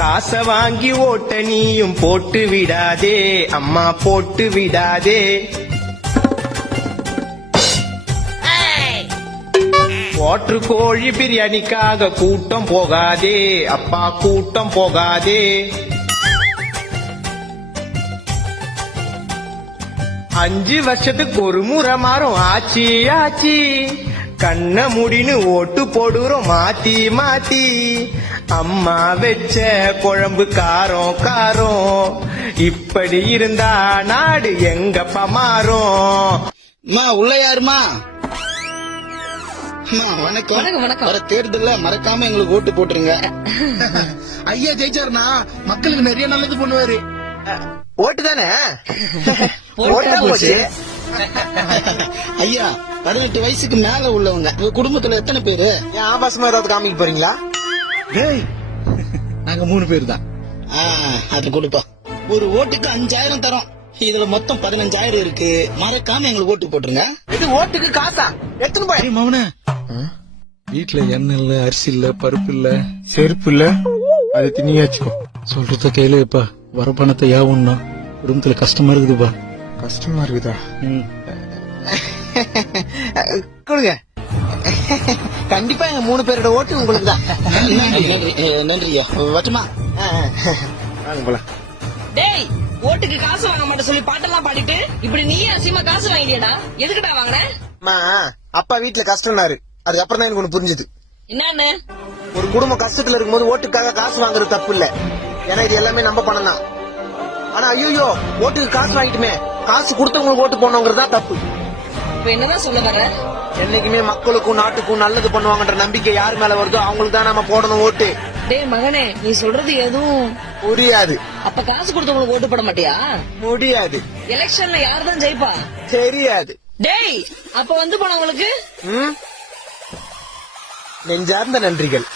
காசை வாங்கி ஓட்ட நீயும் போட்டு விடாதே அம்மா போட்டு விடாதே. ஓட்டு கோழி பிரியாணிக்காக கூட்டம் போகாதே அப்பா கூட்டம் போகாதே. 5 வருஷத்துக்கு ஒரு முறை மாறும் ஆச்சி ஆச்சி, கண்ண முடின்னு ஓட்டு போடுறோம் மாத்தி மாத்தி. அம்மா வச்ச குழம்பு காரம் காரம், இப்படி இருந்தா நாடு எங்கப்பா மாறும். உள்ள யாருமா? வணக்கம். வர தேர்தல்ல மறக்காம எங்களுக்கு ஓட்டு போட்டுருங்க. ஐயா ஜெயிச்சாருனா மக்களுக்கு நிறைய நல்லது பண்ணுவாரு. ஓட்டு தானே ஐயா 18 வயசுக்கு மேல உள்ளவங்க உங்க குடும்பத்துல எத்தனை பேரு? ஏன் ஆபாசமா ஏதாவது காமிக்க போறீங்களா? நாங்க 3 பேர் தான். அது கொடுப்பா. ஒரு ஓட்டுக்கு 5000 தரோம். இதுல மொத்தம் 15000 இருக்கு. மறக்காம எங்களுக்கு ஓட்டு போட்டுருங்க. இது ஓட்டுக்கு காசா? எத்தனை போய் மவன வீட்டுல எண்ணெய் இல்ல, அரிசி இல்ல, பருப்பு இல்ல, செருப்பு இல்ல, அது திணியாச்சுக்கோ. சொல்றத கையில இப்ப வர பணத்தை யாவுன்னா குடும்பத்துல கஷ்டமா இருக்குதுப்பா. கஷ்டமா இருக்குதா? கொடுங்க. கண்டிப்பா எங்க 3 பேரோட ஓட்டு உங்களுக்கு தான். நன்றியா. வட்டமா வாங்க போலாம். டேய், ஓட்டுக்கு காசு வாங்க மாட்டேன் சொல்லி பாட்டெல்லாம் பாடிட்டு இப்படி நீ அசிமா காசு வாங்கிட்டியடா? எதுக்குடா வாங்கின? அப்பா வீட்டுல கஷ்டம்னாரு, அதுக்கப்புறம் தான் எனக்கு ஒண்ணு புரிஞ்சுது. என்னன்னு? ஒரு குடும்பம் கஷ்டத்துல இருக்கும்போது ஓட்டுக்காக காசு வாங்குறது தப்பு இல்ல, ஏன்னா இது எல்லாமே நம்ம பணம் தான். ஆனா ஐயோ ஓட்டுக்கு காசு வாங்கிட்டுமே, காசு கொடுத்தவங்களுக்கு ஓட்டு போனவங்கிறது தான் தப்பு. இப்ப என்னதான் சொல்ல வர? என்னைக்குமே மக்களுக்கும் நாட்டுக்கும் நல்லது பண்ணுவாங்கன்ற நம்பிக்கை யார் மேல வருதோ அவங்களுக்கு தான் நம்ம போடணும் ஓட்டு. டேய் மகனே, நீ சொல்றது எதுவும் புரியாது. அப்ப காசு கொடுத்தவங்களுக்கு ஓட்டு போட மாட்டியா? முடியாது. எலெக்ஷன்ல யார் தான் ஜெயிப்பா? தெரியாது. டேய், அப்ப வந்து போனவங்களுக்கு நெஞ்சார்ந்த நன்றிகள்.